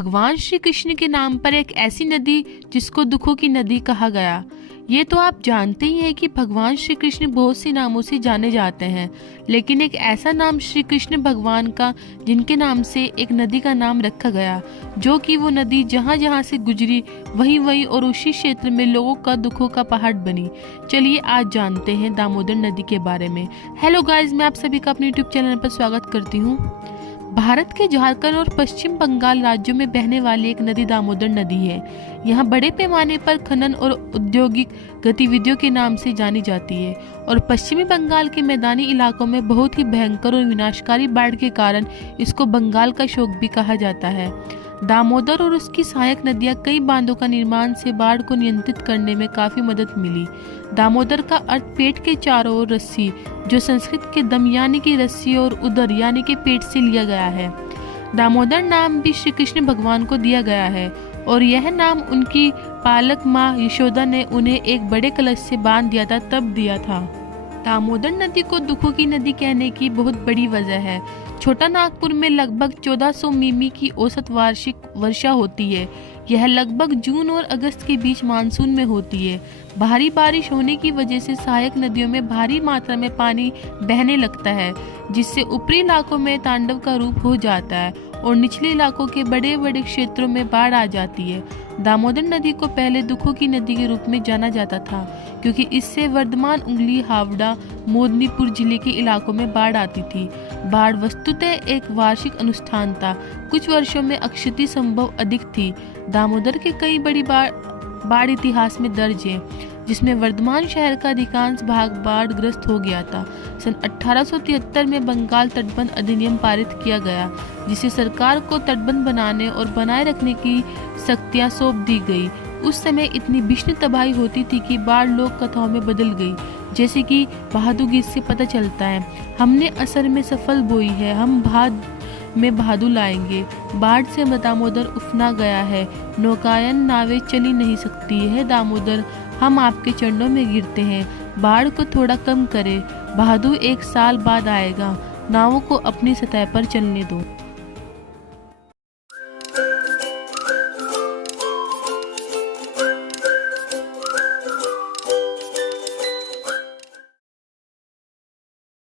भगवान श्री कृष्ण के नाम पर एक ऐसी नदी जिसको दुखों की नदी कहा गया। ये तो आप जानते ही हैं कि भगवान श्री कृष्ण बहुत सी नामों से जाने जाते हैं, लेकिन एक ऐसा नाम श्री कृष्ण भगवान का जिनके नाम से एक नदी का नाम रखा गया, जो कि वो नदी जहाँ जहाँ से गुजरी वहीं और उसी क्षेत्र में लोगों का दुखों का पहाड़ बनी। चलिए आज जानते हैं दामोदर नदी के बारे में। हेलो गाइज, मैं आप सभी का अपने यूट्यूब चैनल पर स्वागत करती हूँ। भारत के झारखंड और पश्चिम बंगाल राज्यों में बहने वाली एक नदी दामोदर नदी है। यहाँ बड़े पैमाने पर खनन और औद्योगिक गतिविधियों के नाम से जानी जाती है और पश्चिमी बंगाल के मैदानी इलाकों में बहुत ही भयंकर और विनाशकारी बाढ़ के कारण इसको बंगाल का शोक भी कहा जाता है। दामोदर और उसकी सहायक नदियां कई बांधों का निर्माण से बाढ़ को नियंत्रित करने में काफी मदद मिली। दामोदर का अर्थ पेट के चारों ओर रस्सी, जो संस्कृत के दम यानी कि रस्सी और उदर यानी कि पेट से लिया गया है। दामोदर नाम भी श्री कृष्ण भगवान को दिया गया है और यह नाम उनकी पालक माँ यशोदा ने उन्हें एक बड़े कलश से बांध दिया था तब दिया था। दामोदर नदी को दुखों की नदी कहने की बहुत बड़ी वजह है। छोटा नागपुर में लगभग 1400 मिमी की औसत वार्षिक वर्षा होती है। यह लगभग जून और अगस्त के बीच मानसून में होती है। भारी बारिश होने की वजह से सहायक नदियों में भारी मात्रा में पानी बहने लगता है, जिससे ऊपरी इलाकों में तांडव का रूप हो जाता है और निचले इलाकों के बड़े बड़े क्षेत्रों में बाढ़ आ जाती है। दामोदर नदी को पहले दुखों की नदी के रूप में जाना जाता था, क्योंकि इससे वर्धमान, उंगली, हावड़ा, मोदनीपुर जिले के इलाकों में बाढ़ आती थी। बाढ़ वस्तुतः एक वार्षिक अनुष्ठान था। कुछ वर्षों में अक्षति संभव अधिक थी। दामोदर के कई बड़ी बाढ़ इतिहास में दर्ज है, जिसमें वर्धमान शहर का अधिकांश भाग बाढ़ ग्रस्त हो गया था। सन 1873 में बंगाल तटबंध अधिनियम पारित किया गया, जिसे सरकार को तटबंध बनाने और बनाए रखने की शक्तियां सौंप दी गई। उस समय इतनी भीषण तबाही होती थी कि बाढ़ लोक कथाओं में बदल गई, जैसे कि बहादुर गीत से पता चलता है। हमने असर में सफल बोई है, हम भाद में भादु लाएंगे। बाढ़ से दामोदर उफना गया है, नौकायन नावें चली नहीं सकती है। दामोदर, हम आपके चरणों में गिरते हैं, बाढ़ को थोड़ा कम करें। भादु 1 साल बाद आएगा, नावों को अपनी सतह पर चलने दो।